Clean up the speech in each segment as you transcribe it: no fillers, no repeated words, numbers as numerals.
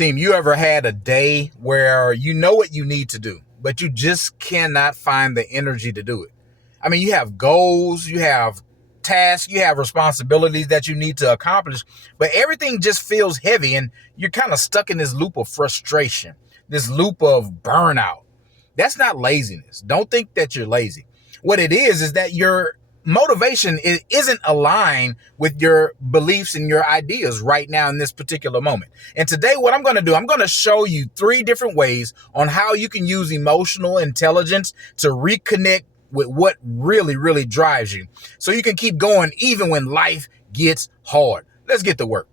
Team, you ever had a day where you know what you need to do, but you just cannot find the energy to do it? I mean, you have goals, you have tasks, you have responsibilities that you need to accomplish, but everything just feels heavy and you're kind of stuck in this loop of frustration, this loop of burnout. That's not laziness. Don't think that you're lazy. What it is that your motivation isn't aligned with your beliefs and your ideas right now in this particular moment. And today, what I'm going to do, I'm going to show you 3 different ways on how you can use emotional intelligence to reconnect with what really, really drives you so you can keep going even when life gets hard. Let's get to work.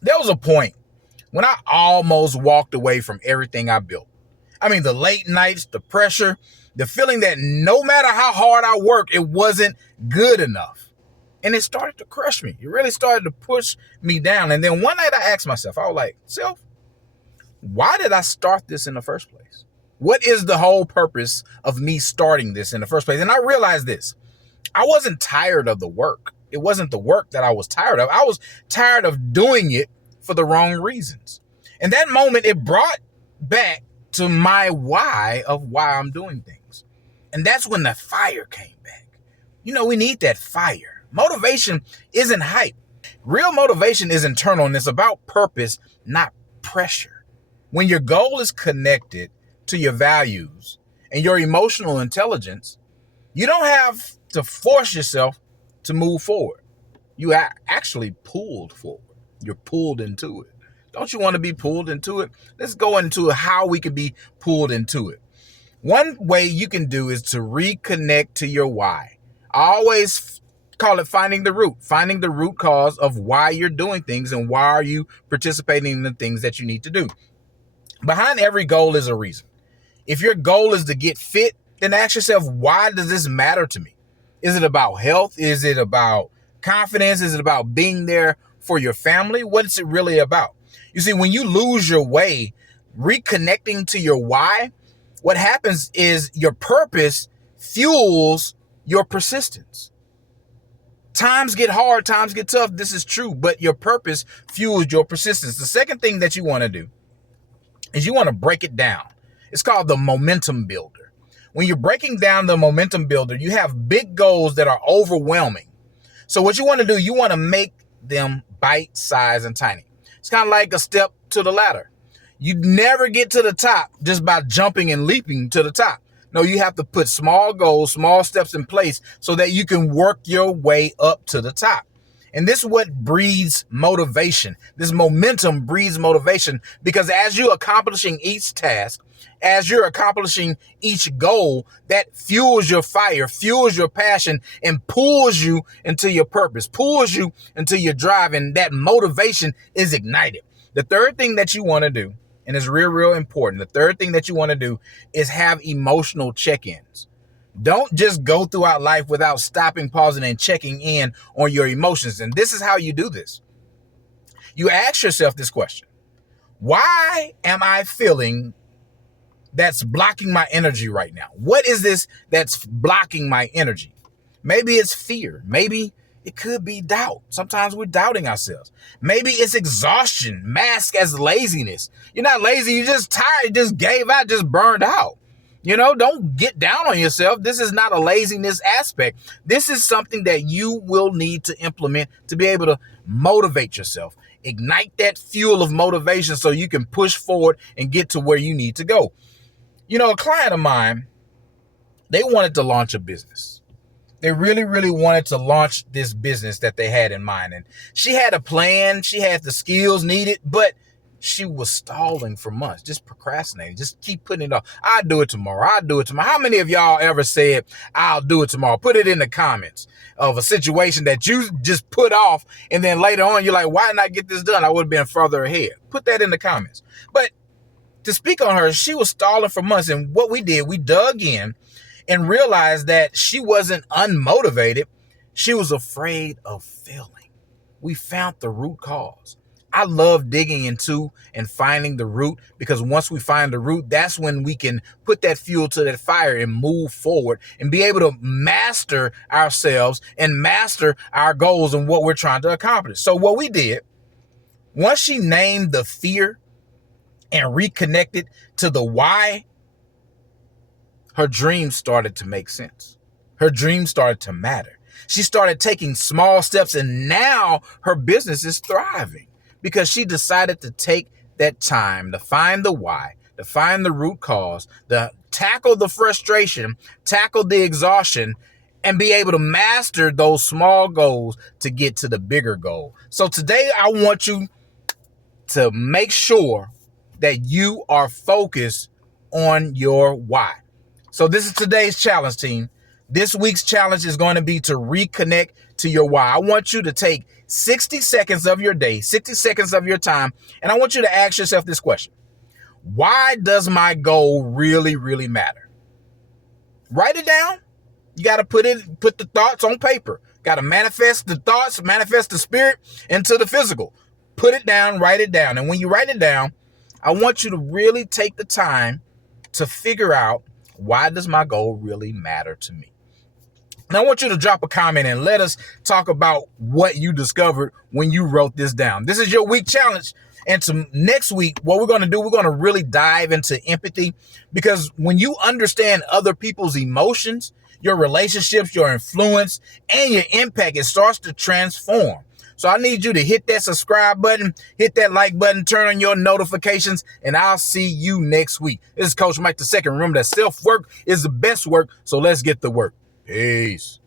There was a point when I almost walked away from everything I built. I mean, the late nights, the pressure, the feeling that no matter how hard I work, it wasn't good enough. And it started to crush me. It really started to push me down. And then one night I asked myself, I was like, self, why did I start this in the first place? What is the whole purpose of me starting this in the first place? And I realized this. I wasn't tired of the work. It wasn't the work that I was tired of. I was tired of doing it for the wrong reasons. And that moment, it brought back to my why of why I'm doing things. And that's when the fire came back. You know, we need that fire. Motivation isn't hype. Real motivation is internal and it's about purpose, not pressure. When your goal is connected to your values and your emotional intelligence, you don't have to force yourself to move forward. You are actually pulled forward. You're pulled into it. Don't you want to be pulled into it? Let's go into how we can be pulled into it. One way you can do is to reconnect to your why. I always call it finding the root cause of why you're doing things and why are you participating in the things that you need to do. Behind every goal is a reason. If your goal is to get fit, then ask yourself, why does this matter to me? Is it about health? Is it about confidence? Is it about being there for your family? What is it really about? You see, when you lose your way, reconnecting to your why, what happens is your purpose fuels your persistence. Times get hard, times get tough. This is true, but your purpose fuels your persistence. The second thing that you want to do is you want to break it down. It's called the momentum builder. When you're breaking down the momentum builder, you have big goals that are overwhelming. So what you want to do, you want to make them bite-sized and tiny. It's kind of like a step to the ladder. You never get to the top just by jumping and leaping to the top. No, you have to put small goals, small steps in place so that you can work your way up to the top. And this is what breeds motivation. This momentum breeds motivation because as you're accomplishing each task, as you're accomplishing each goal, that fuels your fire, fuels your passion, and pulls you into your purpose, pulls you into your drive, and that motivation is ignited. The third thing that you want to do, and it's real, real important, the third thing that you want to do is have emotional check-ins. Don't just go throughout life without stopping, pausing, and checking in on your emotions. And this is how you do this. You ask yourself this question. Why am I feeling that's blocking my energy right now? What is this that's blocking my energy? Maybe it's fear. Maybe it could be doubt. Sometimes we're doubting ourselves. Maybe it's exhaustion masked as laziness. You're not lazy. You're just tired. You just gave out, just burned out. You know, don't get down on yourself. This is not a laziness aspect. This is something that you will need to implement to be able to motivate yourself. Ignite that fuel of motivation so you can push forward and get to where you need to go. You know, a client of mine, they wanted to launch a business. They really, really wanted to launch this business that they had in mind. And she had a plan. She had the skills needed, but she was stalling for months, just procrastinating, just keep putting it off. I'll do it tomorrow. I'll do it tomorrow. How many of y'all ever said, I'll do it tomorrow? Put it in the comments of a situation that you just put off. And then later on, you're like, why didn't I get this done? I would have been further ahead. Put that in the comments. But to speak on her, she was stalling for months. And what we did, we dug in and realized that she wasn't unmotivated. She was afraid of failing. We found the root cause. I love digging into and finding the root because once we find the root, that's when we can put that fuel to that fire and move forward and be able to master ourselves and master our goals and what we're trying to accomplish. So what we did, once she named the fear, and reconnected to the why, her dreams started to make sense. Her dreams started to matter. She started taking small steps, and now her business is thriving because she decided to take that time to find the why, to find the root cause, to tackle the frustration, tackle the exhaustion, and be able to master those small goals to get to the bigger goal. So today I want you to make sure that you are focused on your why. So this is today's challenge, team. This week's challenge is going to be to reconnect to your why. I want you to take 60 seconds of your day, 60 seconds of your time, and I want you to ask yourself this question. Why does my goal really, really matter? Write it down. You got to put the thoughts on paper. Got to manifest the thoughts, manifest the spirit into the physical. Put it down, write it down. And when you write it down, I want you to really take the time to figure out, why does my goal really matter to me? And I want you to drop a comment and let us talk about what you discovered when you wrote this down. This is your week challenge. And to next week, what we're going to do, we're going to really dive into empathy, because when you understand other people's emotions, your relationships, your influence, and your impact, it starts to transform. So I need you to hit that subscribe button, hit that like button, turn on your notifications, and I'll see you next week. This is Coach Mike II. Remember that self-work is the best work, so let's get to work. Peace.